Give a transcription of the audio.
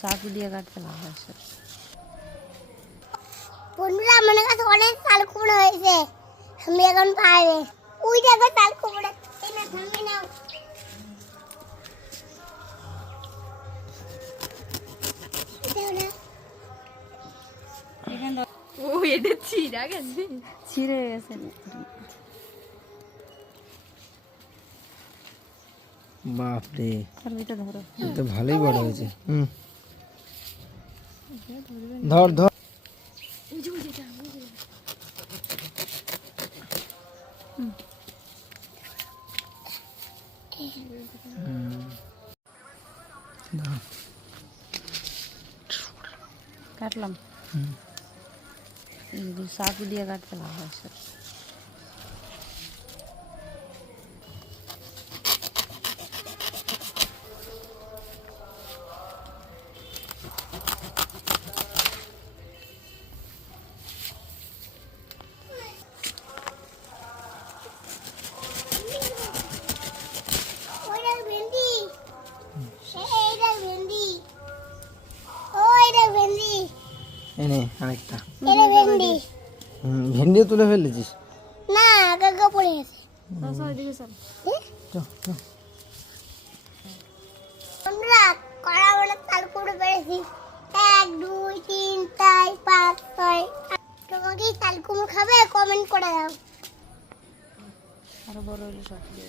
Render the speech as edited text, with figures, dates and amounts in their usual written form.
চাকু দিয়ে কাটতে ভালো আছে। বন্ধুরা আমার কাছে অনেক তাল কুমড়ো হয়েছে, আমি এখন পাইবে ওই দেখো তাল কুমড়ো এই না থামে নাও। ও এটা ছিঁড়া গেছে, ছিঁড়ে গেছে। বাপরে, তার ভিতরে ধরো, এটা ভালোই বড় হয়েছে। ধর ধর। কাটলাম। চাকু দিয়ে কাটতে ভালো আছে। এনে আরেকটা ভেন্ডি ভেন্ডিও তুলে ফেলেছিস? না, কাকা পড়ে গেছে। বন্ধুরা কড়া বলে তাল কুমড়ো পেরেছি 1 2 3 4 5 6 তোমাকে তাল কুমড়ো খাবে কমেন্ট করে দাও। আরো বড় হলে সব দিয়ে